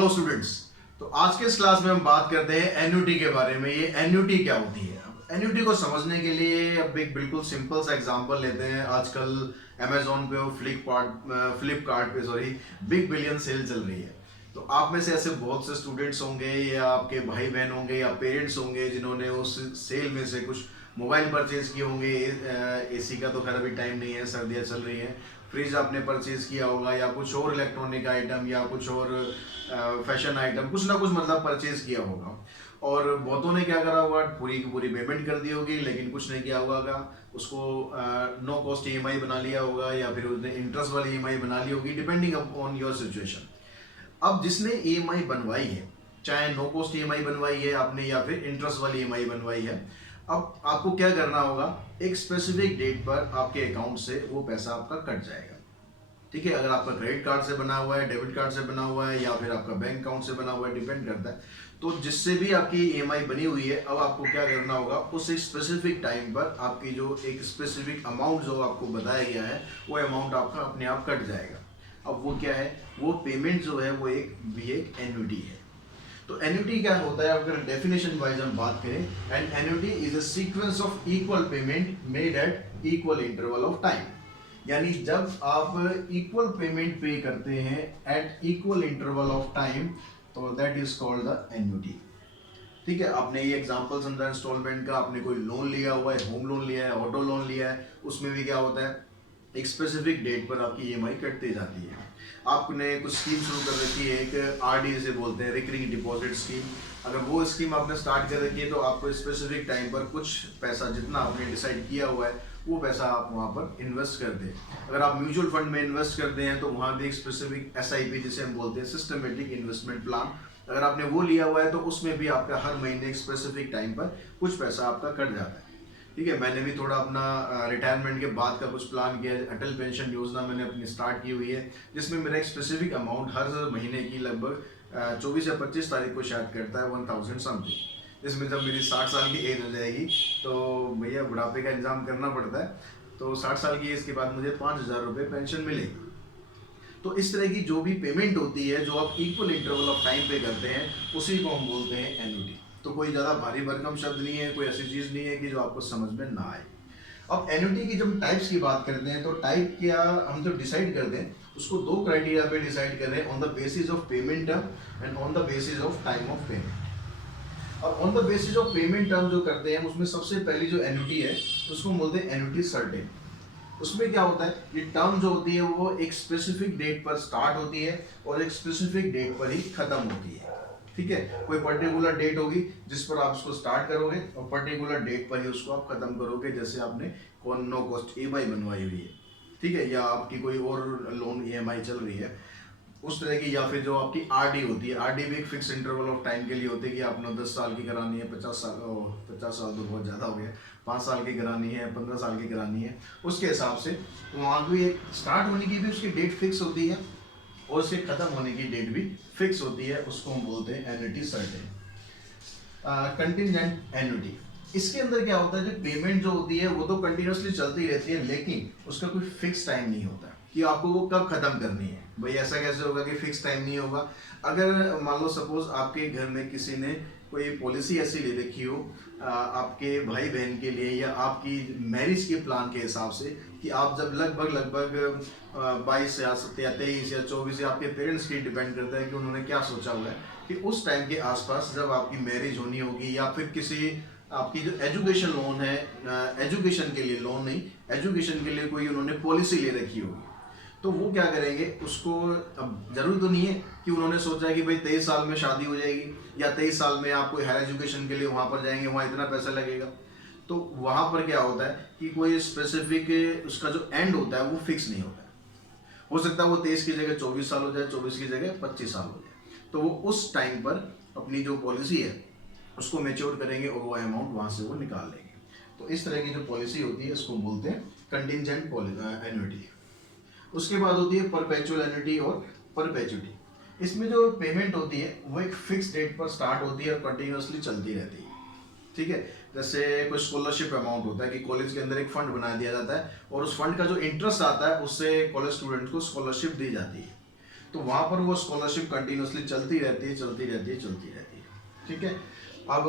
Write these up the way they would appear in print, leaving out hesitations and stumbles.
Hello students. तो आज के इस क्लास में हम बात करते हैं एन्युटी के बारे में। ये एन्युटी क्या होती है? एन्युटी को समझने के लिए अब एक बिल्कुल सिंपल सा एग्जांपल लेते हैं। आजकल अमेजोन पे और फ्लिपकार्ट पे बिग बिलियन सेल चल रही है। तो आप में से ऐसे बहुत से स्टूडेंट्स होंगे या आपके भाई बहन होंगे या पेरेंट्स होंगे जिन्होंने उस सेल में से कुछ मोबाइल परचेज किए होंगे। एसी का तो खैर अभी टाइम नहीं है, सर्दियाँ चल रही हैं। फ्रिज आपने परचेज किया होगा या कुछ और इलेक्ट्रॉनिक आइटम या कुछ और फैशन आइटम, कुछ ना कुछ मतलब परचेज किया होगा। और बहुतों ने क्या करा होगा, पूरी की पूरी पेमेंट कर दी होगी, लेकिन कुछ नहीं किया होगा, उसको नो कॉस्ट ईएमआई बना लिया होगा या फिर उसने इंटरेस्ट वाली ईएमआई बना ली होगी, डिपेंडिंग अपॉन योर सिचुएशन। अब जिसने ईएमआई बनवाई है, चाहे नो कॉस्ट ईएमआई बनवाई है आपने या फिर इंटरेस्ट वाली ईएमआई बनवाई है, अब आपको क्या करना होगा, एक स्पेसिफिक डेट पर आपके अकाउंट से वो पैसा आपका कट जाएगा। ठीक है, अगर आपका क्रेडिट कार्ड से बना हुआ है, डेबिट कार्ड से बना हुआ है या फिर आपका बैंक अकाउंट से बना हुआ है, डिपेंड करता है। तो जिससे भी आपकी ईएमआई बनी हुई है, अब आपको क्या करना होगा, उस एक स्पेसिफिक टाइम पर आपकी जो एक स्पेसिफिक अमाउंट जो आपको बताया गया है, वो अमाउंट आपका अपने आप कट जाएगा। अब वो क्या है, वो पेमेंट जो है वो एक एन्युटी है। तो एन्युटी क्या होता है, अगर डेफिनेशन वाइज हम बात करें, an annuity is a sequence of equal payment made at equal interval of time. यानी जब आप इक्वल पेमेंट पे करते हैं at equal interval of time, तो that is called the annuity. ठीक है, आपने ये एग्जांपल समझा इंस्टॉलमेंट का, आपने कोई लोन लिया हुआ है, होम लोन लिया है, ऑटो लोन लिया है, उसमें भी क्या होता है, एक स्पेसिफिक डेट पर आपकी ईएमआई कटती जाती है। आपने कुछ स्कीम शुरू कर रखी है, एक आरडी से बोलते हैं, रिकरिंग डिपॉजिट स्कीम। अगर वो स्कीम आपने स्टार्ट कर रखी है, तो आपको स्पेसिफिक टाइम पर कुछ पैसा, जितना आपने डिसाइड किया हुआ है, वो पैसा आप वहाँ पर इन्वेस्ट कर दें। अगर आप म्यूचुअल फंड में इन्वेस्ट करते हैं, तो वहाँ भी एक स्पेसिफिक एसआईपी जिसे हम बोलते हैं, सिस्टमेटिक इन्वेस्टमेंट प्लान, अगर आपने वो लिया हुआ है, तो उसमें भी आपका हर महीने एक स्पेसिफिक टाइम पर कुछ पैसा आपका कट जाता है। ठीक है, मैंने भी थोड़ा अपना रिटायरमेंट के बाद का कुछ प्लान किया है। अटल पेंशन योजना मैंने अपनी स्टार्ट की हुई है, जिसमें मेरा एक स्पेसिफिक अमाउंट हर महीने की लगभग 24 या 25 तारीख को शायद करता है 1000 समथिंग। जिसमें जब मेरी 60 साल की एज हो जाएगी, तो भैया बुढ़ापे का इंतजाम करना पड़ता है, तो 60 साल की एज के बाद मुझे 5000 रुपये पेंशन मिलेगी। तो इस तरह की जो भी पेमेंट होती है, जो आप इक्वल इंटरवल ऑफ टाइम पे करते हैं, उसी को हम बोलते हैं एन्युटी। तो कोई ज़्यादा भारी भरकम शब्द नहीं है, कोई ऐसी चीज़ नहीं है कि जो आपको समझ में ना आए। अब एन्युटी की जब टाइप्स की बात करते हैं, तो टाइप क्या हम जब डिसाइड करते हैं, उसको दो क्राइटेरिया पे डिसाइड कर रहे हैं, on the basis of payment term and on the basis of time of payment. अब on the basis of payment term जो करते हैं, उसमें सबसे पहली जो एन्युटी है, उसको बोलते हैं एन्युटी सर्टेन। उसमें क्या होता है, ये टर्म जो होती है वो एक स्पेसिफिक डेट पर स्टार्ट होती है और एक स्पेसिफिक डेट पर ही खत्म होती है। ठीक है, कोई पर्टिकुलर डेट होगी जिस पर आप उसको स्टार्ट करोगे और पर्टिकुलर डेट पर ही उसको आप खत्म करोगे। जैसे आपने नो कॉस्ट ईएमआई बनवाई हुई है, ठीक है, या आपकी कोई और लोन ईएमआई चल रही है उस तरह की, या फिर जो आपकी आरडी होती है, आरडी भी एक फिक्स इंटरवल ऑफ टाइम के लिए होती है कि आपने 10 साल की करानी है, 50 साल, 50 साल तो बहुत ज़्यादा हो गया, 5 साल की करानी है, 15 साल की करानी है, उसके हिसाब से वहाँ भी एक स्टार्ट होने की भी उसकी डेट फिक्स होती है और उसके खत्म होने की डेट भी फिक्स होती है। उसको हम बोलते हैं एन्युटी सर्टेन। कंटिजेंट एन्युटी, इसके अंदर क्या होता है, जो पेमेंट जो होती है वो तो कंटिन्यूसली चलती रहती है, लेकिन उसका कोई फिक्स टाइम नहीं होता कि आपको वो कब खत्म करनी है। भाई ऐसा कैसे होगा कि फिक्स टाइम नहीं होगा? अगर मान लो सपोज आपके घर में किसी ने कोई पॉलिसी ऐसी ले रखी हो आपके भाई बहन के लिए या आपकी मैरिज के प्लान के हिसाब से, कि आप जब लगभग 22 या 23 या 24, या आपके पेरेंट्स की डिपेंड करता है कि उन्होंने क्या सोचा हुआ है कि उस टाइम के आसपास जब आपकी मैरिज होनी होगी, या फिर किसी आपकी जो एजुकेशन लोन है, एजुकेशन के लिए लोन नहीं, एजुकेशन के लिए कोई उन्होंने पॉलिसी ले रखी होगी, तो वो क्या करेंगे उसको। अब जरूरी तो नहीं है कि उन्होंने सोचा है कि भाई 23 साल में शादी हो जाएगी या 23 साल में आप कोई हायर एजुकेशन के लिए वहाँ पर जाएंगे, वहाँ इतना पैसा लगेगा। तो वहाँ पर क्या होता है कि कोई स्पेसिफिक उसका जो एंड होता है वो फिक्स नहीं होता है। हो सकता है वो 23 की जगह 24 साल हो जाए, 24 की जगह 25 साल हो जाए, तो वो उस टाइम पर अपनी जो पॉलिसी है उसको मैच्योर करेंगे और वो अमाउंट वहाँ से वो निकाल लेंगे। तो इस तरह की जो पॉलिसी होती है उसको बोलते हैं कंटिजेंट एन्युटी। उसके बाद होती है परपेचुअल एन्युटी और परपेचुटी। इसमें जो पेमेंट होती है वो एक फिक्स डेट पर स्टार्ट होती है और कंटिन्यूसली चलती रहती है। ठीक है, जैसे कोई स्कॉलरशिप अमाउंट होता है कि कॉलेज के अंदर एक फंड बना दिया जाता है और उस फंड का जो इंटरेस्ट आता है उससे कॉलेज स्टूडेंट को स्कॉलरशिप दी जाती है। तो वहाँ पर वो स्कॉलरशिप कंटिन्यूसली चलती रहती है, चलती रहती है, चलती रहती है। ठीक है। अब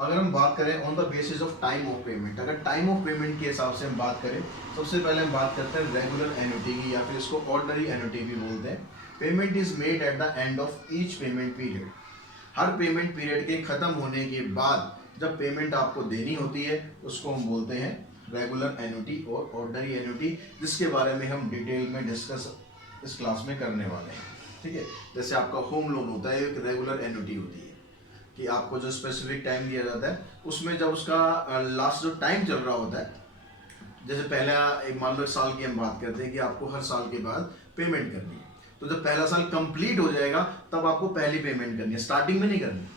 अगर हम बात करें on the basis of time of payment, अगर टाइम ऑफ पेमेंट के हिसाब से हम बात करें, सबसे पहले हम बात करते हैं रेगुलर एन्युटी की, या फिर इसको ऑर्डिनरी एन्युटी भी बोलते हैं। Payment is made at the end of each payment period. Her payment period के खत्म होने के बाद जब पेमेंट आपको देनी होती है उसको हम बोलते हैं रेगुलर एन्युटी और ऑर्डिनरी एन्युटी, जिसके बारे में हम डिटेल में डिस्कस इस क्लास में करने वाले हैं। ठीक है। जैसे आपका होम लोन होता है, एक रेगुलर एन्युटी होती है कि आपको जो स्पेसिफिक टाइम दिया जाता है, उसमें जब उसका लास्ट जो टाइम चल रहा होता है, जैसे पहला एक मान लो एक साल की हम बात करते हैं कि आपको हर साल के बाद पेमेंट करनी है, तो जब पहला साल कंप्लीट हो जाएगा तब आपको पहली पेमेंट करनी है, स्टार्टिंग में नहीं करनी।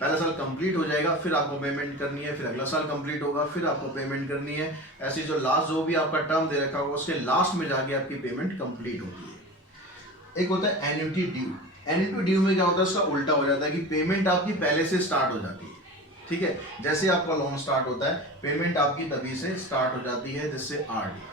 पहला साल कंप्लीट हो जाएगा फिर आपको पेमेंट करनी है, फिर अगला साल कंप्लीट होगा फिर आपको पेमेंट करनी है। ऐसी जो लास्ट जो भी आपका टर्म दे रखा होगा उसके लास्ट में जाके आपकी पेमेंट कंप्लीट होती है। एक होता है एन्युटी ड्यू। एन्युटी ड्यू में क्या होता है, उसका उल्टा हो जाता है कि पेमेंट आपकी पहले से स्टार्ट हो जाती है। ठीक है। जैसे आपका लोन स्टार्ट होता है पेमेंट आपकी तभी से स्टार्ट हो जाती है, जिससे आरडी।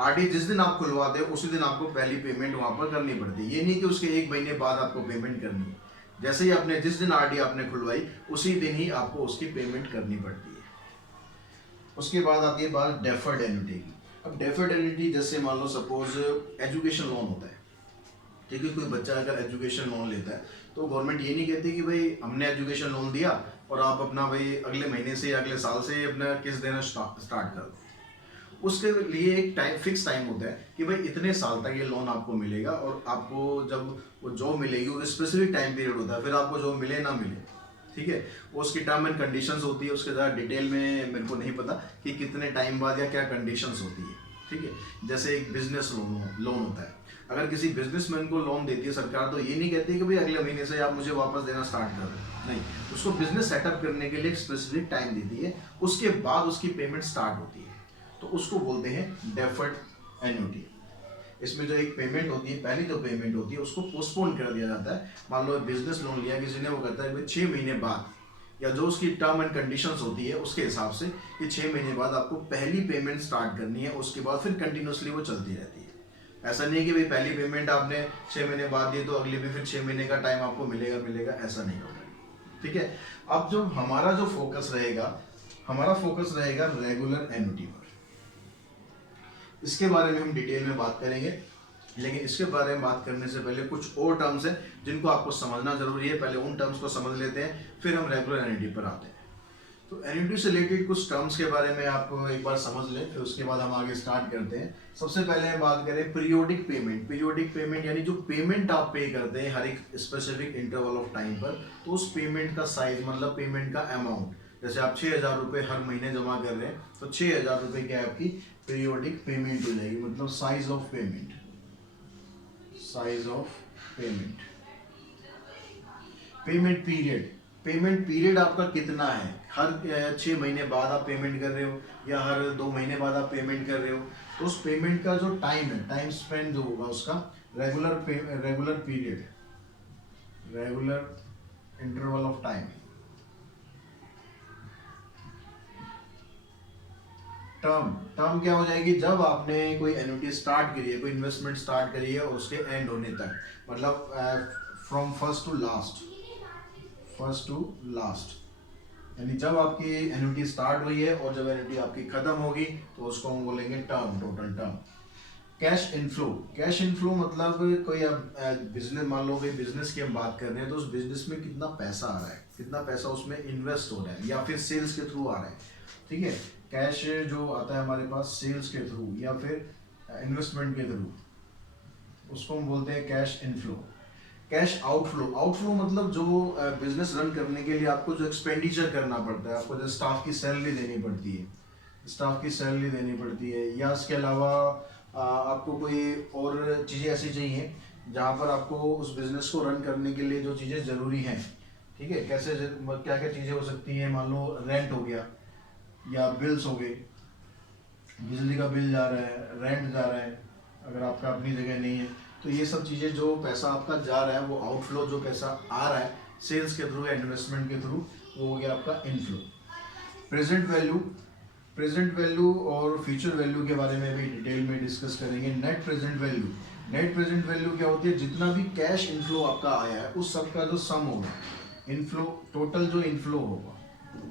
आरडी जिस दिन आप खुलवाते हो उसी दिन आपको पहली पेमेंट वहां पर करनी पड़ती है। ये नहीं कि उसके 1 महीने बाद आपको पेमेंट करनी है, जैसे ही आपने जिस दिन आरडी आपने खुलवाई उसी दिन ही आपको उसकी पेमेंट करनी पड़ती है। उसके बाद आती है बात डेफर्ड एन्युटी की। अब डेफर्ड एन्युटी जैसे मान लो सपोज एजुकेशन लोन होता है, ठीक है। कोई बच्चा अगर एजुकेशन लोन लेता है तो गवर्नमेंट ये नहीं कहती कि भाई हमने एजुकेशन लोन दिया और आप अपना भाई अगले महीने से या अगले साल से अपना किस्त देना स्टार्ट कर दो। उसके लिए एक टाइम फिक्स टाइम होता है कि भाई इतने साल तक ये लोन आपको मिलेगा, और आपको जब वो जॉब मिलेगी वो स्पेसिफिक टाइम पीरियड होता है, फिर आपको जॉब मिले ना मिले। ठीक है। वो उसकी टर्म एंड कंडीशंस होती है, उसके ज़्यादा डिटेल में मेरे को नहीं पता कि कितने टाइम बाद या क्या कंडीशंस होती है। ठीक है। जैसे एक बिजनेस लोन होता है, अगर किसी बिजनेसमैन को लोन देती है सरकार तो ये नहीं कहती कि भाई अगले महीने से आप मुझे वापस देना स्टार्ट कर दो, नहीं। उसको बिजनेस सेटअप करने के लिए एक स्पेसिफिक टाइम देती है, उसके बाद उसकी पेमेंट स्टार्ट होती है, तो उसको बोलते हैं डेफर्ड एन्युटी। इसमें जो एक पेमेंट होती है, पहली जो पेमेंट होती है उसको पोस्टपोन कर दिया जाता है। मान लो बिजनेस लोन लिया किसी ने, वो कहता है 6 महीने बाद, या जो उसकी टर्म एंड कंडीशंस होती है उसके हिसाब से कि 6 महीने बाद आपको पहली पेमेंट स्टार्ट करनी है, उसके बाद फिर कंटिन्यूसली वो चलती रहती है। ऐसा नहीं है कि भाई पहली पेमेंट आपने 6 महीने बाद दी तो अगली भी फिर 6 महीने का टाइम आपको मिलेगा, ऐसा नहीं होगा। ठीक है। अब जो हमारा जो फोकस रहेगा, हमारा फोकस रहेगा रेगुलर एन्युटी पर। इसके बारे में हम डिटेल में बात करेंगे, लेकिन इसके बारे में बात करने से पहले कुछ और टर्म्स हैं जिनको आपको समझना जरूरी है। पहले उन टर्म्स को समझ लेते हैं, फिर हम रेगुलर एन्युटी पर आते हैं। तो एन्युटी से रिलेटेड कुछ टर्म्स के बारे में आप एक बार समझ लें, फिर उसके बाद हम आगे स्टार्ट करते हैं। सबसे पहले हम बात करें पीरियोडिक पेमेंट। पीरियोडिक पेमेंट यानी जो पेमेंट आप पे करते हैं हर एक स्पेसिफिक इंटरवल ऑफ टाइम पर, तो उस पेमेंट का साइज मतलब पेमेंट का अमाउंट, जैसे आप 6,000 रुपये हर महीने जमा कर रहे हैं तो 6,000 रुपये की आपकी पीरियोडिक पेमेंट हो जाएगी, मतलब size of payment, size of payment. Payment period, payment period आपका कितना है, हर 6 महीने बाद आप पेमेंट कर रहे हो या हर 2 महीने बाद आप पेमेंट कर रहे हो, तो उस पेमेंट का जो टाइम है, टाइम स्पेंड जो होगा उसका regular period, regular interval of time. Term क्या हो जाएगी, जब आपने कोई एन्युटी स्टार्ट करी है, कोई इन्वेस्टमेंट स्टार्ट करी है और उसके एंड होने तक, मतलब फ्रॉम फर्स्ट टू लास्ट, यानी जब आपकी एन्युटी स्टार्ट हुई है और जब एन्युटी आपकी खत्म होगी तो उसको हम बोलेंगे term, total term. Cash inflow, cash inflow मतलब कोई अब बिजनेस, मान लो कोई बिजनेस की हम बात कर रहे हैं तो उस बिजनेस में कितना पैसा आ रहा है, कितना पैसा उसमें इन्वेस्ट हो रहा है या फिर सेल्स के थ्रू आ रहा है। ठीक है। कैश जो आता है हमारे पास सेल्स के थ्रू या फिर इन्वेस्टमेंट के थ्रू, उसको हम बोलते हैं cash inflow. Cash outflow, outflow मतलब जो बिजनेस रन करने के लिए आपको जो एक्सपेंडिचर करना पड़ता है, आपको जो स्टाफ की सैलरी देनी पड़ती है, स्टाफ की सैलरी देनी पड़ती है, या इसके अलावा आपको कोई और चीज़ें ऐसी चाहिए जहाँ पर आपको उस बिजनेस को रन करने के लिए जो चीज़ें ज़रूरी हैं। ठीक है। कैसे क्या क्या चीज़ें हो सकती हैं, मान लो रेंट हो गया या बिल्स हो गए, बिजली का बिल जा रहा है, रेंट जा रहा है, अगर आपका अपनी जगह नहीं है, तो ये सब चीज़ें जो पैसा आपका जा रहा है वो आउटफ्लो, जो पैसा आ रहा है सेल्स के थ्रू या इन्वेस्टमेंट के थ्रू, वो हो गया आपका inflow. Present value, present value और फ्यूचर वैल्यू के बारे में भी डिटेल में डिस्कस करेंगे। Net present value, net present value क्या होती है, जितना भी कैश इनफ्लो आपका आया है उस सब का जो सम होगा, इनफ्लो टोटल जो इनफ्लो होगा,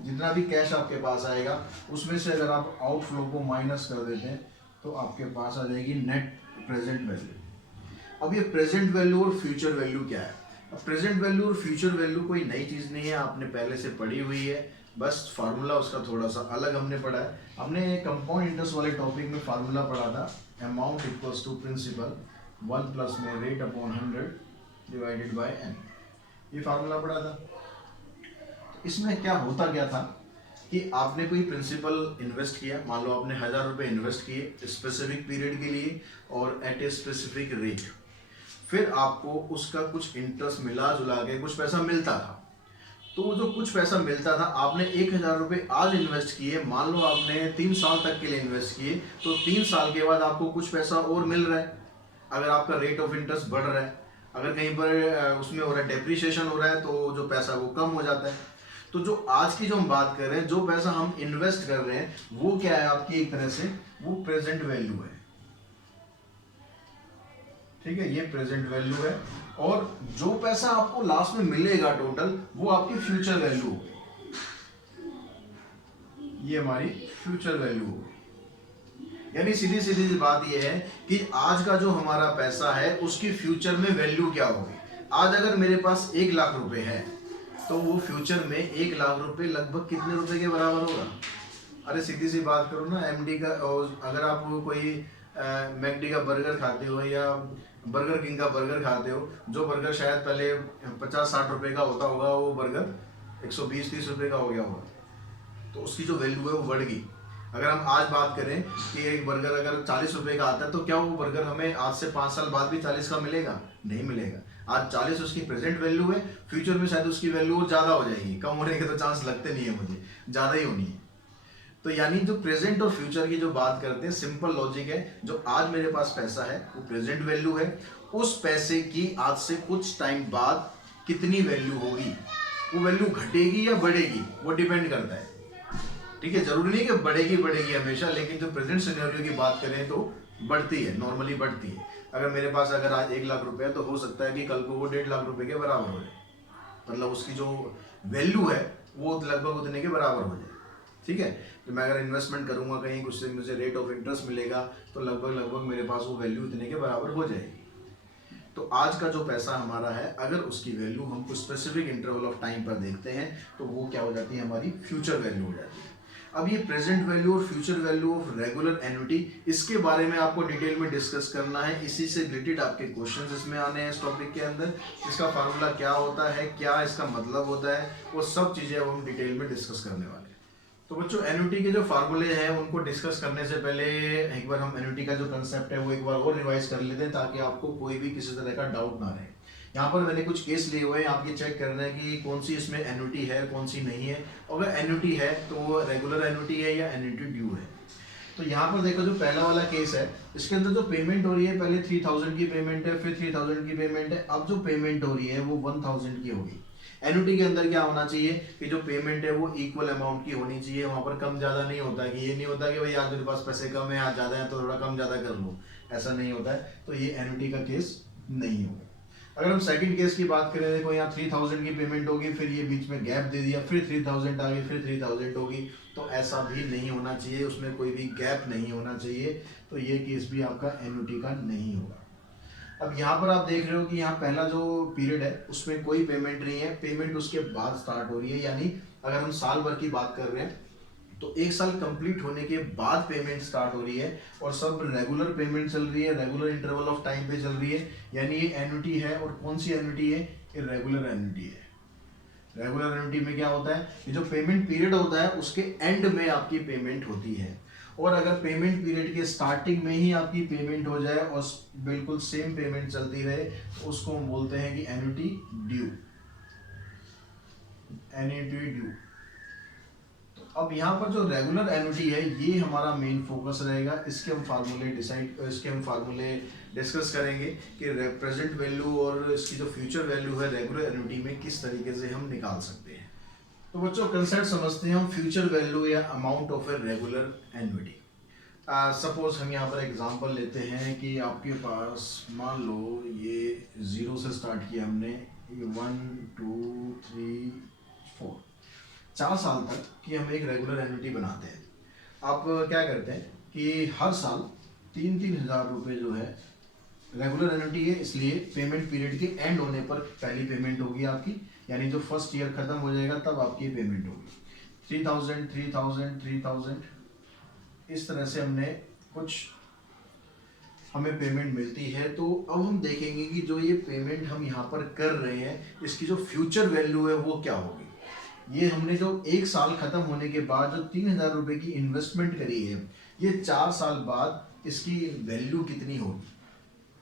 जितना भी कैश आपके पास आएगा उसमें से अगर आप आउटफ्लो को माइनस कर देते हैं तो आपके पास आ जाएगी नेट प्रेजेंट वैल्यू। अब ये प्रेजेंट वैल्यू और फ्यूचर वैल्यू क्या है? अब प्रेजेंट वैल्यू और फ्यूचर वैल्यू कोई नई चीज़ नहीं है, आपने पहले से पढ़ी हुई है, बस फार्मूला उसका थोड़ा सा अलग हमने पढ़ा है। हमने कंपाउंड इंटरेस्ट वाले टॉपिक में फार्मूला पढ़ा था, amount equals to principal 1 plus में rate upon 100 divided by n, ये फार्मूला पढ़ा था। इसमें क्या होता क्या था कि आपने कोई प्रिंसिपल इन्वेस्ट किया, मान लो आपने 1000 रुपये इन्वेस्ट किए स्पेसिफिक पीरियड के लिए और एट ए स्पेसिफिक रेट, फिर आपको उसका कुछ इंटरेस्ट मिला जुला के कुछ पैसा मिलता था। तो वो जो कुछ पैसा मिलता था, आपने 1000 रुपये आज इन्वेस्ट किए, मान लो आपने 3 साल तक के लिए इन्वेस्ट किए, तो 3 साल के बाद आपको कुछ पैसा और मिल रहा है। अगर आपका रेट ऑफ इंटरेस्ट बढ़ रहा है, अगर कहीं पर उसमें हो रहा है डेप्रिसिएशन हो रहा है, तो जो पैसा वो कम हो जाता है। तो जो आज की जो हम बात कर रहे हैं, जो पैसा हम इन्वेस्ट कर रहे हैं, वो क्या है आपकी, एक तरह से वो प्रेजेंट वैल्यू है। ठीक है, ये प्रेजेंट वैल्यू है, और जो पैसा आपको लास्ट में मिलेगा टोटल, वो आपकी फ्यूचर वैल्यू होगी। ये हमारी फ्यूचर वैल्यू होगी। यानी सीधी सीधी बात ये है कि आज का जो हमारा पैसा है उसकी फ्यूचर में वैल्यू क्या होगी। आज अगर मेरे पास 1 लाख रुपए है, तो वो फ्यूचर में 1 लाख रुपए लगभग कितने रुपए के बराबर होगा? अरे सीधी सी बात करो ना, एमडी का, और अगर आप कोई मैकडी का बर्गर खाते हो या बर्गर किंग का बर्गर खाते हो, जो बर्गर शायद पहले 50-60 रुपए का होता होगा, वो बर्गर 120-30 रुपए का हो गया होगा, तो उसकी जो वैल्यू है वो बढ़ गई। अगर हम आज बात करें कि एक बर्गर अगर 40 रुपए का आता है, तो क्या वो बर्गर हमें आज से 5 साल बाद भी 40 का मिलेगा? नहीं मिलेगा। आज 40 उसकी प्रेजेंट वैल्यू है, फ्यूचर में शायद उसकी वैल्यू और ज़्यादा हो जाएगी, कम होने के तो चांस लगते नहीं है मुझे, ज़्यादा ही होनी है। तो यानी जो प्रेजेंट और फ्यूचर की जो बात करते हैं, सिंपल लॉजिक है, जो आज मेरे पास पैसा है वो प्रेजेंट वैल्यू है, उस पैसे की आज से कुछ टाइम बाद कितनी वैल्यू होगी, वो वैल्यू घटेगी या बढ़ेगी, वो डिपेंड करता है। ठीक है, जरूरी नहीं कि बढ़ेगी हमेशा, लेकिन जो प्रेजेंट सिनेरियो की बात करें तो बढ़ती है, नॉर्मली बढ़ती है। अगर मेरे पास अगर आज 1 लाख रुपए है, तो हो सकता है कि कल को वो 1.5 लाख रुपए के बराबर हो जाए, मतलब उसकी जो वैल्यू है वो लगभग उतने के बराबर हो जाए। ठीक है, तो मैं अगर इन्वेस्टमेंट करूंगा कहीं, उससे मुझे रेट ऑफ इंटरेस्ट मिलेगा, तो लगभग मेरे पास वो वैल्यू इतने के बराबर हो जाएगी। तो आज का जो पैसा हमारा है, अगर उसकी वैल्यू हम कुछ स्पेसिफिक इंटरवल ऑफ टाइम पर देखते हैं, तो वो क्या हो जाती है, हमारी फ्यूचर वैल्यू हो जाती है। अब ये प्रेजेंट वैल्यू और future value of regular annuity, इसके बारे में आपको डिटेल में डिस्कस करना है। इसी से रिलेटेड आपके क्वेश्चंस इसमें आने हैं इस टॉपिक के अंदर। इसका फार्मूला क्या होता है, क्या इसका मतलब होता है, वो सब चीज़ें अब हम डिटेल में डिस्कस करने वाले हैं। तो बच्चों, एन्युटी के जो फार्मूले हैं उनको डिस्कस करने से पहले एक बार हम एन्युटी का जो कंसेप्ट है वो एक बार और रिवाइज कर लेते हैं, ताकि आपको कोई भी किसी तरह का डाउट ना रहे। यहाँ पर मैंने कुछ केस लिए हुए हैं, आप ये चेक कर रहे हैं कि कौन सी इसमें एन्युटी है, कौन सी नहीं है। अगर एन्युटी है तो वो रेगुलर एन्युटी है या एन्युटी ड्यू है। तो यहाँ पर देखो, जो पहला वाला केस है, इसके अंदर जो पेमेंट हो रही है, पहले 3000 की पेमेंट है, फिर 3000 की पेमेंट है, अब जो पेमेंट हो रही है वो 1000 की होगी। एन्युटी के अंदर क्या होना चाहिए कि जो पेमेंट है वो इक्वल अमाउंट की होनी चाहिए, वहाँ पर कम ज़्यादा नहीं होता, कि ये नहीं होता कि भाई आज मेरे पास पैसे कम है, आज ज़्यादा है तो थोड़ा कम ज़्यादा कर लो, ऐसा नहीं होता है। तो ये एन्युटी का केस नहीं होगा। अगर हम सेकंड केस की बात करें, देखो यहाँ 3000 की पेमेंट होगी, फिर ये बीच में गैप दे दिया, फिर 3000 आ गई, फिर 3000 होगी, तो ऐसा भी नहीं होना चाहिए, उसमें कोई भी गैप नहीं होना चाहिए। तो ये केस भी आपका एन्युटी का नहीं होगा। अब यहाँ पर आप देख रहे हो कि यहाँ पहला जो पीरियड है उसमें कोई पेमेंट नहीं है, पेमेंट उसके बाद स्टार्ट हो रही है। यानी अगर हम साल भर की बात कर रहे हैं तो 1 साल कंप्लीट होने के बाद पेमेंट स्टार्ट हो रही है, और सब रेगुलर पेमेंट चल रही है, रेगुलर इंटरवल ऑफ टाइम पे चल रही है। यानी ये एन्युटी है, और कौन सी एन्युटी है, ये रेगुलर एन्युटी है। रेगुलर एन्युटी में क्या होता है, ये जो पेमेंट पीरियड होता है उसके एंड में आपकी पेमेंट होती है, और अगर पेमेंट पीरियड के स्टार्टिंग में ही आपकी पेमेंट हो जाए और बिल्कुल सेम पेमेंट चलती रहे, तो उसको हम बोलते हैं कि एन्युटी ड्यू, एन्युटी ड्यू। तो अब यहाँ पर जो रेगुलर एन्युटी है, ये हमारा मेन फोकस रहेगा। इसके हम फार्मूले डिस्कस करेंगे कि प्रेजेंट वैल्यू और इसकी जो फ्यूचर वैल्यू है रेगुलर एन्युटी में किस तरीके से हम निकाल सकते हैं। तो बच्चों, कंसेप्ट समझते हैं हम फ्यूचर वैल्यू या amount of a regular annuity. Suppose हम यहाँ पर एग्जांपल लेते हैं कि आपके पास मान लो ये 0 से स्टार्ट किया हमने, ये 1 2 3 4 4 साल तक कि हम एक रेगुलर एन्युटी बनाते हैं। आप क्या करते हैं कि हर साल 3-3 हज़ार रुपये जो है रेगुलर एन्युटी है, इसलिए पेमेंट पीरियड के एंड होने पर पहली पेमेंट होगी आपकी, यानी जो फर्स्ट ईयर खत्म हो जाएगा तब आपकी पेमेंट होगी 3000 3000 3000। इस तरह से हमने कुछ हमें पेमेंट मिलती है। तो अब हम देखेंगे कि जो ये पेमेंट हम यहाँ पर कर रहे हैं इसकी जो फ्यूचर वैल्यू है वो क्या होगी। ये हमने जो एक साल खत्म होने के बाद जो 3000 रुपये की इन्वेस्टमेंट करी है, ये 4 साल बाद इसकी वैल्यू कितनी होगी,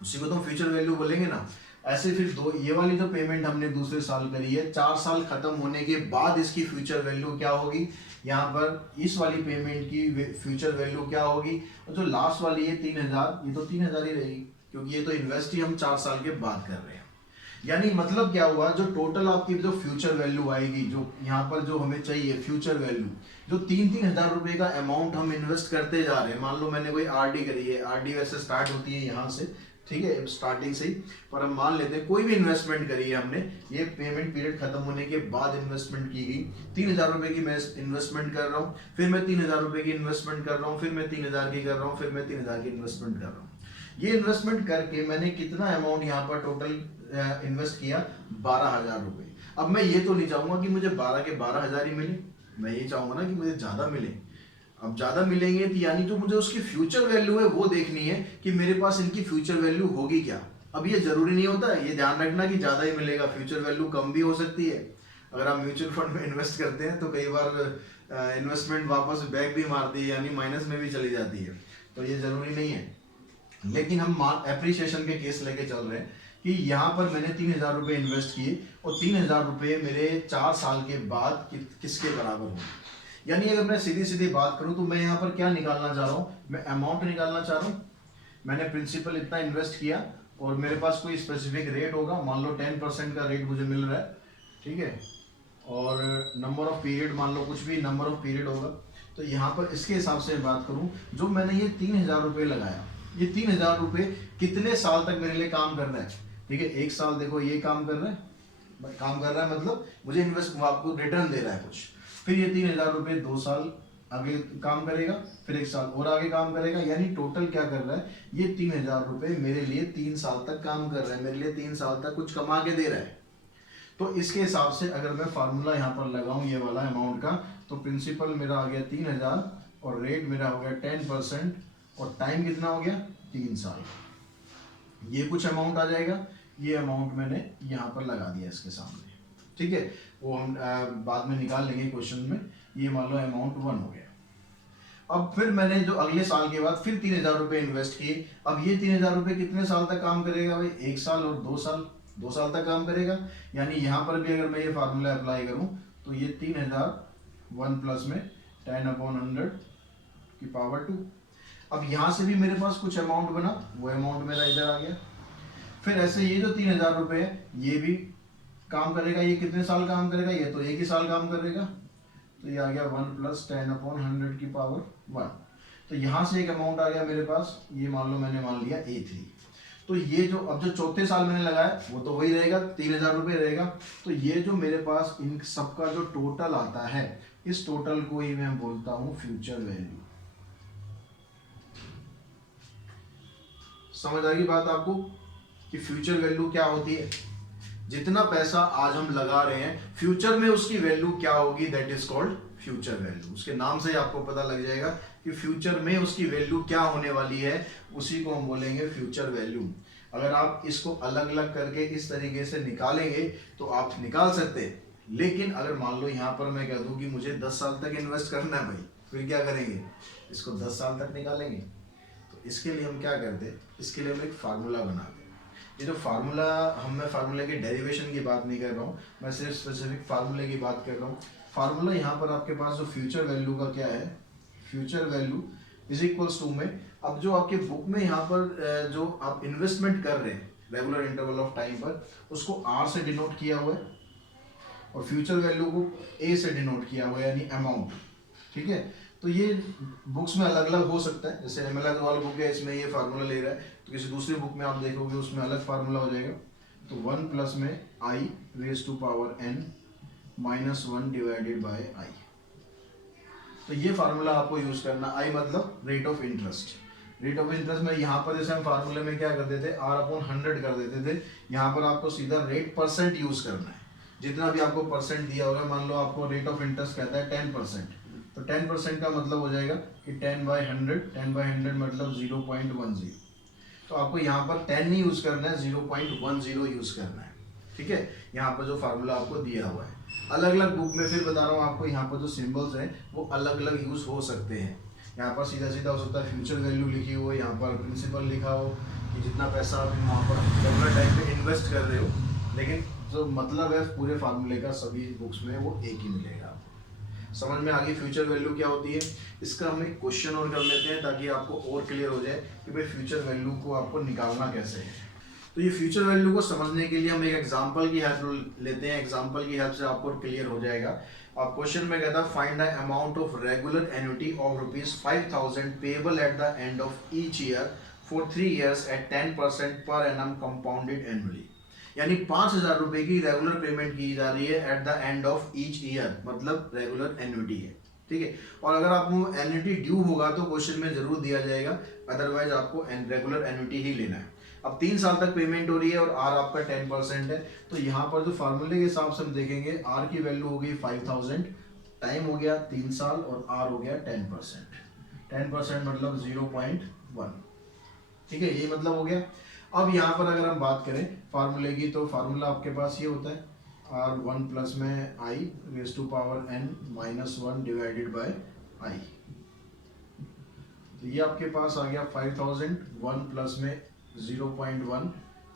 उसी को तो हम फ्यूचर वैल्यू बोलेंगे ना। ऐसे फिर दो ये वाली जो पेमेंट हमने दूसरे साल करी है, 4 साल खत्म होने के बाद इसकी फ्यूचर वैल्यू क्या होगी, यहाँ पर इस वाली पेमेंट की फ्यूचर वैल्यू क्या होगी। और जो लास्ट वाली है 3000, ये तो 3000 ही रहेगी क्योंकि ये तो इन्वेस्ट ही हम 4 साल के बाद कर रहे हैं। यानी मतलब क्या हुआ, जो टोटल आपकी जो फ्यूचर वैल्यू आएगी, जो यहाँ पर जो हमें चाहिए फ्यूचर वैल्यू, जो 3-3 हज़ार रुपये का अमाउंट हम इन्वेस्ट करते जा रहे हैं। मान लो मैंने कोई आरडी करी है, आरडी वैसे स्टार्ट होती है यहाँ से, ठीक है, स्टार्टिंग से ही, पर हम मान लेते हैं कोई भी इन्वेस्टमेंट करी है हमने, ये पेमेंट पीरियड खत्म होने के बाद इन्वेस्टमेंट की गई। 3000 रुपये की मैं इन्वेस्टमेंट कर रहा हूँ, फिर मैं 3000 रुपये की इन्वेस्टमेंट कर रहा हूँ, फिर मैं 3000 की कर रहा हूँ, फिर मैं 3000 की इन्वेस्टमेंट कर रहा हूँ। ये इन्वेस्टमेंट करके मैंने कितना अमाउंट यहाँ पर टोटल इन्वेस्ट किया, 12,000 रुपये। अब मैं ये तो नहीं चाहूँगा कि मुझे 12 के 12,000 ही मिले, मैं ये चाहूँगा ना कि मुझे ज़्यादा मिले। अब ज़्यादा मिलेंगे तो यानी जो मुझे उसकी फ्यूचर वैल्यू है वो देखनी है कि मेरे पास इनकी फ्यूचर वैल्यू होगी क्या। अब ये ज़रूरी नहीं होता, ये ध्यान रखना कि ज़्यादा ही मिलेगा, फ्यूचर वैल्यू कम भी हो सकती है। अगर आप म्यूचुअल फंड में इन्वेस्ट करते हैं तो कई बार इन्वेस्टमेंट वापस बैक भी मारती है, यानी माइनस में भी चली जाती है, तो ये ज़रूरी नहीं है। लेकिन हम एप्रिसिएशन के केस लेके चल रहे हैं कि यहाँ पर मैंने 3000 रुपये इन्वेस्ट किए और 3000 रुपये मेरे 4 साल के बाद किसके बराबर होंगे। यानी अगर मैं सीधी सीधी बात करूँ तो मैं यहाँ पर क्या निकालना चाह रहा हूँ, मैं अमाउंट निकालना चाह रहा हूँ। मैंने प्रिंसिपल इतना इन्वेस्ट किया और मेरे पास कोई स्पेसिफिक रेट होगा, मान लो 10% का रेट मुझे मिल रहा है, ठीक है, और नंबर ऑफ पीरियड मान लो कुछ भी नंबर ऑफ पीरियड होगा। तो यहाँ पर इसके हिसाब से बात करूँ, जो मैंने ये 3000 रुपये लगाया, ये 3000 रुपये कितने साल तक मेरे लिए काम कर रहा है, ठीक है। एक साल देखो ये काम कर रहा है, मतलब मुझे इन्वेस्ट आपको रिटर्न दे रहा है कुछ। फिर ये 3000 रुपये 2 साल आगे काम करेगा, फिर 1 साल और आगे काम करेगा, यानी टोटल क्या कर रहा है, ये 3000 रुपये मेरे लिए 3 साल तक काम कर रहा है, मेरे लिए 3 साल तक कुछ कमा के दे रहा है। तो इसके हिसाब से अगर मैं फार्मूला यहाँ पर लगाऊं ये वाला अमाउंट का, तो प्रिंसिपल मेरा आ गया 3000 और रेट मेरा हो गया 10% और टाइम कितना हो गया 3 साल। ये कुछ अमाउंट आ जाएगा, ये अमाउंट मैंने यहाँ पर लगा दिया इसके सामने, ठीक है। वो हम बाद में निकाल लेंगे क्वेश्चन में। ये मान लो अमाउंट 1 हो गया। अब फिर मैंने जो अगले साल के बाद फिर 3000 रुपये इन्वेस्ट किए। अब ये 3000 रुपये कितने साल तक काम करेगा भाई, 1 साल और 2 साल, 2 साल तक काम करेगा। यानी यहाँ पर भी अगर मैं ये फार्मूला अप्लाई करूँ तो ये 3000 1 प्लस में 10/100 की पावर 2। अब यहाँ से भी मेरे पास कुछ अमाउंट बना, वो अमाउंट मेरा इधर आ गया। फिर ऐसे ये जो 3000 रुपये है ये भी काम करेगा, ये कितने साल काम करेगा, ये तो 1 ही साल काम करेगा, तो ये आ गया 1 प्लस 10/100 की पावर 1। तो यहाँ से एक अमाउंट आ गया मेरे पास, ये मान लो मैंने मान लिया A3। तो ये जो अब जो चौथे साल मैंने लगाया वो तो वही रहेगा, 3000 रुपये रहेगा। तो ये जो मेरे पास इन सबका जो टोटल आता है, इस टोटल को ही मैं बोलता हूँ फ्यूचर वैल्यू। समझ आ गई बात आपको कि फ्यूचर वैल्यू क्या होती है। जितना पैसा आज हम लगा रहे हैं फ्यूचर में उसकी वैल्यू क्या होगी, that is called future value. उसके नाम से आपको पता लग जाएगा कि फ्यूचर में उसकी वैल्यू क्या होने वाली है, उसी को हम बोलेंगे फ्यूचर वैल्यू। अगर आप इसको अलग अलग करके इस तरीके से निकालेंगे तो आप निकाल सकते हैं, लेकिन अगर मान लो यहाँ पर मैं कह दूँ कि मुझे 10 साल तक इन्वेस्ट करना है भाई, फिर क्या करेंगे, इसको 10 साल तक निकालेंगे। तो इसके लिए हम क्या करते हैं, इसके लिए हम एक फार्मूला बनाते हैं। ये जो फार्मूला, मैं फार्मूले के डेरिवेशन की बात नहीं कर रहा हूँ, मैं सिर्फ स्पेसिफिक फार्मूले की बात कर रहा हूँ। फार्मूला यहाँ पर आपके पास जो फ्यूचर वैल्यू का क्या है, future value is equals to में, अब जो आपके बुक में यहाँ पर जो आप इन्वेस्टमेंट कर रहे हैं रेगुलर इंटरवल ऑफ टाइम पर, उसको R से डिनोट किया हुआ है और फ्यूचर वैल्यू को A से डिनोट किया हुआ है, यानी अमाउंट, ठीक है। तो ये बुक्स में अलग अलग हो सकता है, जैसे एमएलएस वाला बुक है इसमें ये फार्मूला ले रहा है, तो किसी दूसरी बुक में आप देखोगे उसमें अलग फार्मूला हो जाएगा। तो 1 प्लस में i raise to power n minus 1 divided by i. तो ये फार्मूला आपको यूज करना, आई मतलब rate of interest. Rate of interest में यहाँ पर जैसे हम फार्मूले में क्या करते थे, आर अपॉन 100 कर देते थे, यहाँ पर आपको सीधा रेट परसेंट यूज करना है। जितना भी आपको परसेंट दिया होगा, मान लो आपको रेट ऑफ इंटरेस्ट कहता है 10%, तो 10% का मतलब हो जाएगा कि 10/100, 10/100 मतलब 0.10। तो आपको यहाँ पर 10 नहीं यूज करना है, 0.10 यूज करना है। ठीक है, यहाँ पर जो फार्मूला आपको दिया हुआ है, अलग अलग बुक में फिर बता रहा हूँ आपको, यहाँ पर जो सिंबल्स हैं वो अलग अलग यूज हो सकते हैं। यहाँ पर सीधा सीधा हो सकता है फ्यूचर वैल्यू लिखी हो, यहाँ पर प्रिंसिपल लिखा हो कि जितना पैसा आप वहाँ पर रेगुलर टाइम पे इन्वेस्ट कर रहे हो, लेकिन जो मतलब है पूरे फार्मूले का सभी बुक्स में वो एक ही मिलेगा। समझ में आ गई फ्यूचर वैल्यू क्या होती है? इसका हम एक क्वेश्चन और कर लेते हैं ताकि आपको और क्लियर हो जाए कि भाई फ्यूचर वैल्यू को आपको निकालना कैसे है। तो ये फ्यूचर वैल्यू को समझने के लिए हम एक एग्जांपल की हेल्प लेते हैं, एग्जांपल की हेल्प से आपको क्लियर हो जाएगा। अब क्वेश्चन में कहता है find the amount of regular annuity of ₹5,000 payable at the end of each year for 3 years at 10% per annum compounded annually. यानी 5,000 रुपए की रेगुलर पेमेंट की जा रही है eight the end of each year, मतलब रेगुलर एन्युटी है। ठीक है, और अगर आपको एन्युटी ड्यू होगा तो क्वेश्चन में जरूर दिया जाएगा, अदरवाइज आपको रेगुलर एन्युटी ही लेना है। अब 3 साल तक पेमेंट हो रही है और आर आपका 10% है, तो यहाँ पर जो फार्मूले के हिसाब से हम देखेंगे, आर की वैल्यू हो गई 5,000, टाइम हो गया 3 साल और आर हो गया 10%। 10% मतलब 0.1। ठीक है, ये मतलब हो गया। अब यहाँ पर अगर हम बात करें फार्मूले की, तो फार्मूला आपके पास ये होता है आर 1 प्लस में i raise to power n minus 1 divided by i. तो ये आपके पास आ गया 5,000, 1 प्लस में 0.1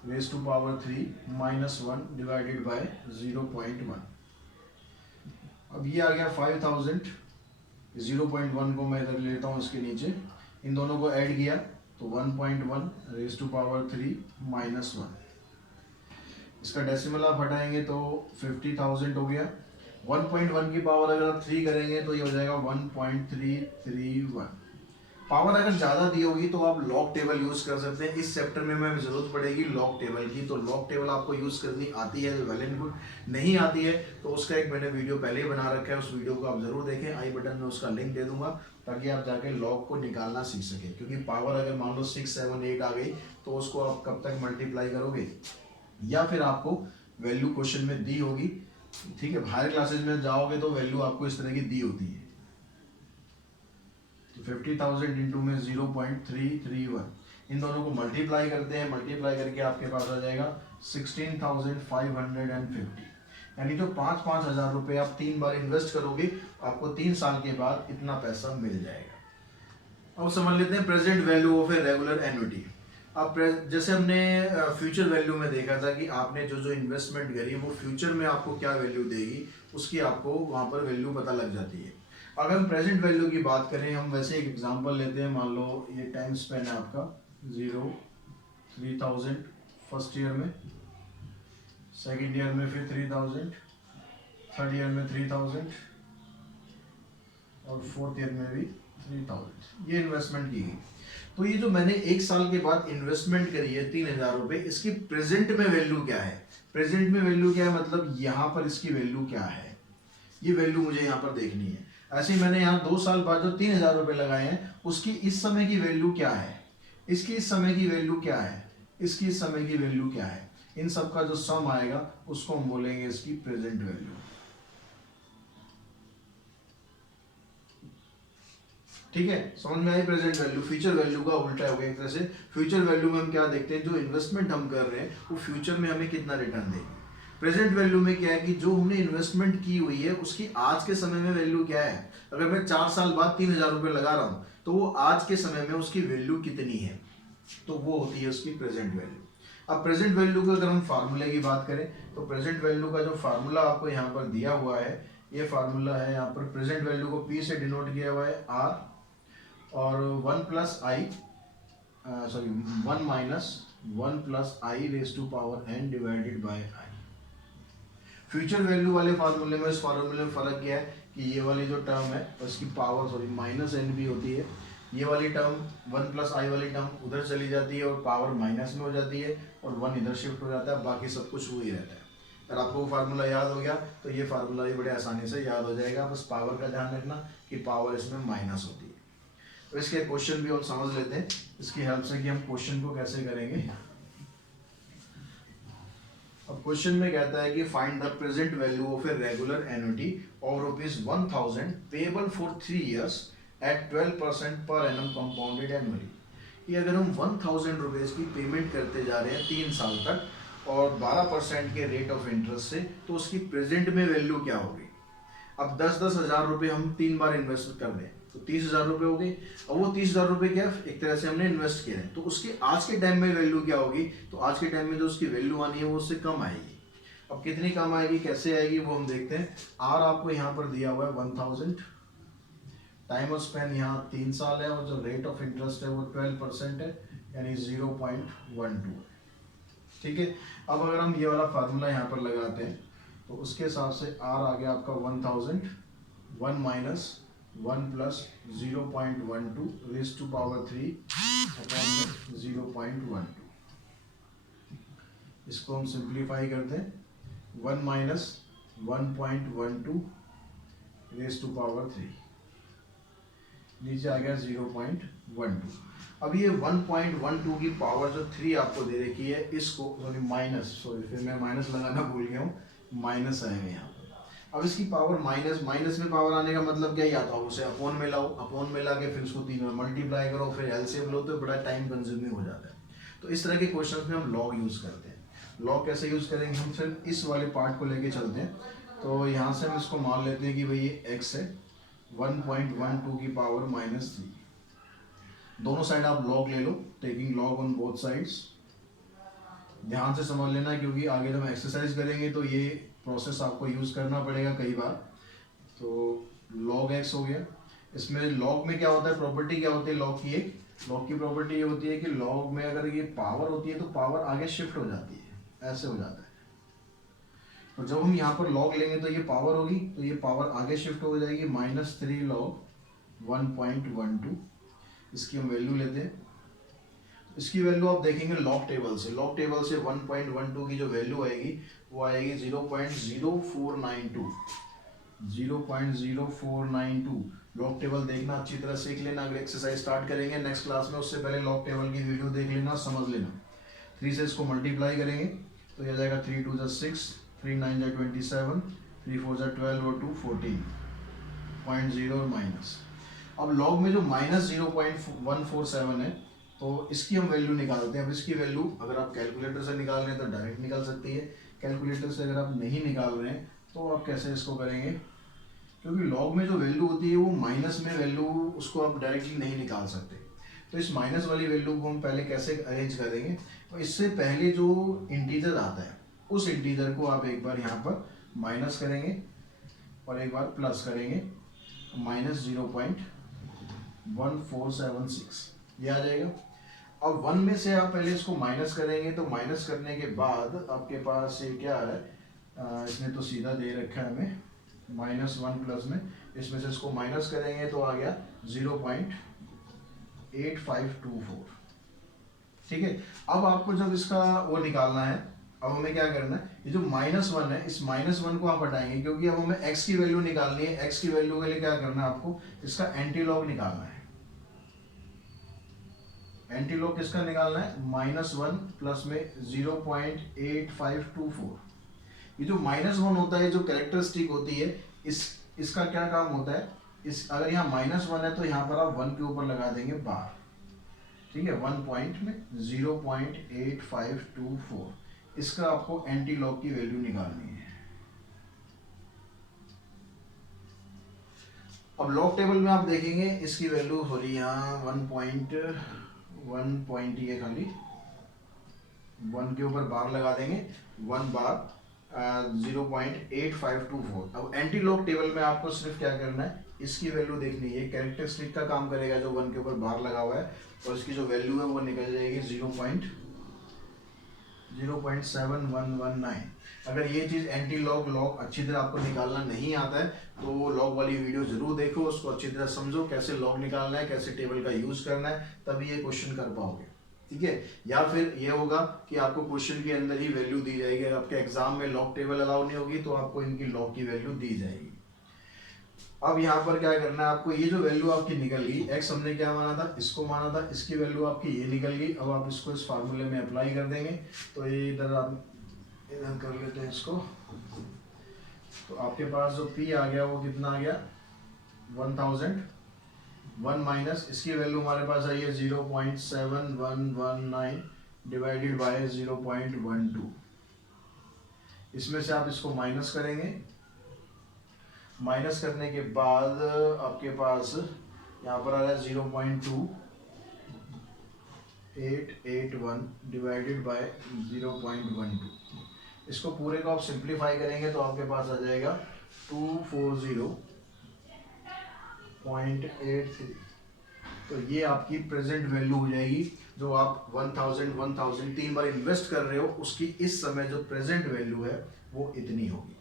raise to power 3 minus 1 divided by 0.1। अब ये आ गया 5,000, 0.1 को मैं इधर लेता हूँ इसके नीचे, इन दोनों को ऐड किया तो 1.1 रेज टू पावर 3 माइनस 1। इसका डेसिमल आप हटाएंगे तो 50,000 हो गया। 1.1 की पावर अगर आप 3 करेंगे तो ये हो जाएगा 1.331। पावर अगर ज़्यादा दी होगी तो आप लॉग टेबल यूज़ कर सकते हैं। इस चैप्टर में हमें ज़रूरत पड़ेगी लॉग टेबल की, तो लॉग टेबल आपको यूज़ करनी आती है वेल एंड गुड, नहीं आती है तो उसका एक मैंने वीडियो पहले ही बना रखा है, उस वीडियो को आप ज़रूर देखें, आई बटन में उसका लिंक दे दूंगा ताकि आप जाके लॉग को निकालना सीख सकें। क्योंकि पावर अगर मान लो 6, 7, 8 आ गई तो उसको आप कब तक मल्टीप्लाई करोगे, या फिर आपको वैल्यू क्वेश्चन में दी होगी। ठीक है, हायर क्लासेज में जाओगे तो वैल्यू आपको इस तरह की दी होती है। तो 50,000 इंटू में 0.331, इन दोनों को मल्टीप्लाई करते हैं, मल्टीप्लाई करके आपके पास आ जाएगा 16,550। यानी जो 5-5 हज़ार रुपये आप 3 बार इन्वेस्ट करोगे, आपको 3 साल के बाद इतना पैसा मिल जाएगा। अब समझ लेते हैं present value of a regular annuity. अब जैसे हमने फ्यूचर वैल्यू में देखा था कि आपने जो जो इन्वेस्टमेंट करी वो फ्यूचर में आपको क्या वैल्यू देगी, उसकी आपको वहाँ पर वैल्यू पता लग जाती है। अगर हम प्रेजेंट वैल्यू की बात करें, हम वैसे एक एग्जांपल लेते हैं। मान लो ये टाइम स्पेन है आपका 3,000 फर्स्ट ईयर में, सेकेंड ईयर में फिर 3,000, थर्ड ईयर में 3,000 और फोर्थ ईयर में भी 3,000 ये इन्वेस्टमेंट की गई। तो ये जो मैंने 1 साल के बाद इन्वेस्टमेंट करी है 3,000 रुपये, इसकी प्रेजेंट में वैल्यू क्या है? प्रेजेंट में वैल्यू क्या है मतलब यहाँ पर इसकी वैल्यू क्या है, ये वैल्यू मुझे यहाँ पर देखनी है। ऐसे ही मैंने यहाँ 2 साल बाद जो 3,000 रुपये लगाए हैं उसकी इस समय की वैल्यू क्या है, इसकी इस समय की वैल्यू क्या है, इसकी इस समय की वैल्यू क्या है, इन सब का जो सम आएगा उसको हम बोलेंगे इसकी प्रेजेंट वैल्यू। ठीक है, समझ में आई प्रेजेंट वैल्यू। फ्यूचर वैल्यू का उल्टा हो गया एक तरह से। फ्यूचर वैल्यू में हम क्या देखते हैं, जो इन्वेस्टमेंट हम कर रहे हैं वो फ्यूचर में हमें कितना रिटर्न देगी। प्रेजेंट वैल्यू में क्या है कि जो हमने इन्वेस्टमेंट की हुई है उसकी आज के समय में वैल्यू क्या है। अगर मैं 4 साल बाद 3,000 रुपये लगा रहा हूँ तो वो आज के समय में उसकी वैल्यू कितनी है, तो वो होती है उसकी प्रेजेंट वैल्यू। अब प्रेजेंट वैल्यू का अगर हम फार्मूले की बात करें तो प्रेजेंट वैल्यू का जो फार्मूला आपको यहाँ पर दिया हुआ है, ये फार्मूला है यहाँ पर प्रेजेंट वैल्यू को P से डिनोट किया हुआ है R, और 1 plus I sorry 1 minus 1 plus I raise to power n divided by I. Future value वाले फार्मूले में इस फार्मूले में फर्क क्या है कि ये वाली जो टर्म है उसकी पावर सॉरी माइनस एन भी होती है, ये वाली टर्म 1 प्लस आई वाली टर्म उधर चली जाती है और पावर माइनस में हो जाती है और 1 इधर शिफ्ट हो जाता है, बाकी सब कुछ वही रहता है। अगर आपको वो फार्मूला याद हो गया तो ये फार्मूला भी बड़े आसानी से याद हो जाएगा। बस पावर का ध्यान रखना कि पावर इसमें माइनस होती है। तो इसके क्वेश्चन भी हम समझ लेते हैं इसकी हेल्प से कि हम क्वेश्चन को कैसे करेंगे। अब क्वेश्चन में कहता है कि find the present value of a regular annuity of ₹1000 payable for 3 years at 12% per annum compounded annually. कि अगर हम 1000 रुपीज़ की पेमेंट करते जा रहे हैं 3 साल तक और 12% के रेट ऑफ इंटरेस्ट से, तो उसकी प्रेजेंट में वैल्यू क्या होगी। अब 10-10 हज़ार रुपये हम 3 बार इन्वेस्ट कर दें तो 30,000 रुपये हो गए। अब वो 30,000 रुपये क्या एक तरह से हमने इन्वेस्ट किए हैं, तो उसकी आज के टाइम में वैल्यू क्या होगी, तो आज के टाइम में जो उसकी वैल्यू आनी है वो उससे कम आएगी। अब कितनी कम आएगी, कैसे आएगी, वो हम देखते हैं। आर आपको यहाँ पर दिया हुआ है 1000, टाइम ऑफ स्पेन यहाँ 3 साल है और जो रेट ऑफ इंटरेस्ट है वो 12% है, यानी 0.12 है। ठीक है। अब अगर हम ये वाला फार्मूला यहाँ पर लगाते हैं तो उसके हिसाब से आर आ गया आपका 1000, 1 minus 1 plus 0.12 raise to power 3 upon 0.12। इसको हम सिंप्लीफाई करते हैं, 1 माइनस 1.12 रेज़ टू पावर 3, नीचे आ गया 0.12। अब ये 1.12 की पावर जो 3 आपको दे रखी है, इसको फिर मैं माइनस लगाना भूल गया हूँ, माइनस आएगा यहाँ पर। अब इसकी पावर माइनस में पावर आने का मतलब क्या ही आता है, उसे अपोन में लाओ, अपोन में ला के फिर उसको 3 में मल्टीप्लाई करो, फिर एलसीएम लो, तो बड़ा टाइम कंज्यूमिंग हो जाता है। तो इस तरह के क्वेश्चन में हम लॉग यूज़ करते हैं। लॉग कैसे यूज़ करेंगे, हम फिर इस वाले पार्ट को लेके चलते हैं। तो यहाँ से हम इसको मान लेते हैं कि भाई ये एक्स है, 1.12 की पावर -3। दोनों साइड आप लॉग ले लो, taking log on both sides. ध्यान से समझ लेना क्योंकि आगे जब हम एक्सरसाइज करेंगे तो ये प्रोसेस आपको यूज़ करना पड़ेगा कई बार। तो log x हो गया। इसमें log में क्या होता है, प्रॉपर्टी क्या होती है log की, एक log की प्रॉपर्टी ये होती है कि log में अगर ये पावर होती है तो पावर आगे शिफ्ट हो जाती है, ऐसे हो जाता है। तो जब हम यहाँ पर log लेंगे तो ये पावर होगी, तो ये पावर आगे शिफ्ट हो जाएगी, -3 log 1.12। इसकी हम वैल्यू लेते हैं। इसकी वैल्यू आप देखेंगे लॉग टेबल से, लॉग टेबल से 1.12 की जो वैल्यू आएगी वो आएगी 0.0492, 0.0492। लॉग टेबल देखना अच्छी तरह सीख लेना। अगर एक्सरसाइज स्टार्ट करेंगे नेक्स्ट क्लास में, उससे पहले लॉग टेबल की वीडियो देख लेना, समझ लेना। 3 से इसको मल्टीप्लाई करेंगे तो यह जाएगा 3 2 = 6, 3 9 = 27, 3 4 = 12 और 2 14.0 और माइनस। अब लॉग में जो -0.147 है तो इसकी हम वैल्यू निकालते हैं। अब इसकी वैल्यू अगर आप कैलकुलेटर से निकाल रहे हैं तो डायरेक्ट निकल सकती है, कैलकुलेटर से अगर आप नहीं निकाल रहे हैं तो आप कैसे इसको करेंगे, क्योंकि लॉग में जो वैल्यू होती है वो माइनस में वैल्यू, उसको आप डायरेक्टली नहीं निकाल सकते। तो इस माइनस वाली वैल्यू को हम पहले कैसे अरेंज करेंगे, तो इससे पहले जो इंटीजर आता है उस इंटीजर को आप एक बार यहाँ पर माइनस करेंगे और एक बार प्लस करेंगे, -0.1476 ये आ जाएगा। अब 1 में से आप पहले इसको माइनस करेंगे तो माइनस करने के बाद आपके पास ये क्या है, इसने तो सीधा दे रखा है हमें -1 प्लस में, इसमें से इसको माइनस करेंगे तो आ गया 0.8524। ठीक है। अब आपको जब इसका वो निकालना है, अब हमें क्या करना है, ये जो -1 है इस -1 को आप हटाएंगे क्योंकि अब हमें x की वैल्यू निकालनी है। x की वैल्यू के लिए क्या करना है, आपको इसका एंटी लॉग निकालना है। एंटी लॉग किसका निकालना है, -1 प्लस में 0.8524। ये जो -1 होता है, जो कैरेक्टरिस्टिक होती है, इसका क्या काम होता है, इस अगर यहाँ -1 है तो यहाँ पर आप 1 के ऊपर लगा देंगे बार। ठीक है, 1 पॉइंट में 0.8524, इसका आपको एंटी लॉग की वैल्यू निकालनी है। अब लॉग टेबल में आप देखेंगे इसकी वैल्यू हो रही है यहाँ 1 पॉइंट ये खाली 1 के ऊपर बार लगा देंगे, 1 बार 0.8524। अब एंटी लॉग टेबल में आपको सिर्फ क्या करना है, इसकी वैल्यू देखनी है। कैरेक्टरिस्टिक का काम करेगा जो 1 के ऊपर बार लगा हुआ है, और इसकी जो वैल्यू है वो निकल जाएगी 0.7119। अगर ये चीज़ एंटी लॉग लॉग अच्छी तरह आपको निकालना नहीं आता है तो लॉग वाली वीडियो जरूर देखो, उसको अच्छी तरह समझो कैसे लॉग निकालना है, कैसे टेबल का यूज करना है, तभी ये क्वेश्चन कर पाओगे। ठीक है, या फिर ये होगा कि आपको क्वेश्चन के अंदर ही वैल्यू दी जाएगी, अगर आपके एग्जाम में लॉग टेबल अलाउ नहीं होगी तो आपको इनकी लॉग की वैल्यू दी जाएगी। अब यहाँ पर क्या करना है आपको, ये जो वैल्यू आपकी निकल गई, एक्स हमने क्या माना था, इसको माना था, इसकी वैल्यू आपकी ये निकल गई। अब आप इसको इस फार्मूले में अप्लाई कर देंगे, तो ये इधर आप इधर कर लेते हैं इसको, तो आपके पास जो P आ गया वो कितना आ गया 1000, 1 माइनस इसकी वैल्यू हमारे पास आई है 0.7119 डिवाइडेड बाय 0.12। इसमें से आप इसको माइनस करेंगे, माइनस करने के बाद आपके पास यहाँ पर आ रहा है 0.2881 डिवाइडेड बाय 0.12। इसको पूरे को आप सिंप्लीफाई करेंगे तो आपके पास आ जाएगा 240.83। तो ये आपकी प्रेजेंट वैल्यू हो जाएगी, जो आप 1000 3 बार इन्वेस्ट कर रहे हो उसकी इस समय जो प्रेजेंट वैल्यू है वो इतनी होगी।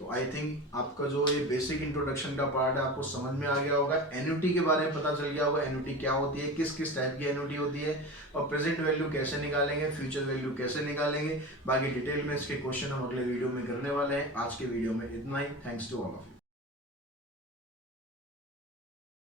तो आई थिंक आपका जो ये बेसिक इंट्रोडक्शन का पार्ट है आपको समझ में आ गया होगा, एन्युटी के बारे में पता चल गया होगा, एन्युटी क्या होती है, किस किस टाइप की एन्युटी होती है, और प्रेजेंट वैल्यू कैसे निकालेंगे, फ्यूचर वैल्यू कैसे निकालेंगे। बाकी डिटेल में इसके क्वेश्चन हम अगले वीडियो में करने वाले हैं। आज के वीडियो में इतना ही। Thanks to all of you.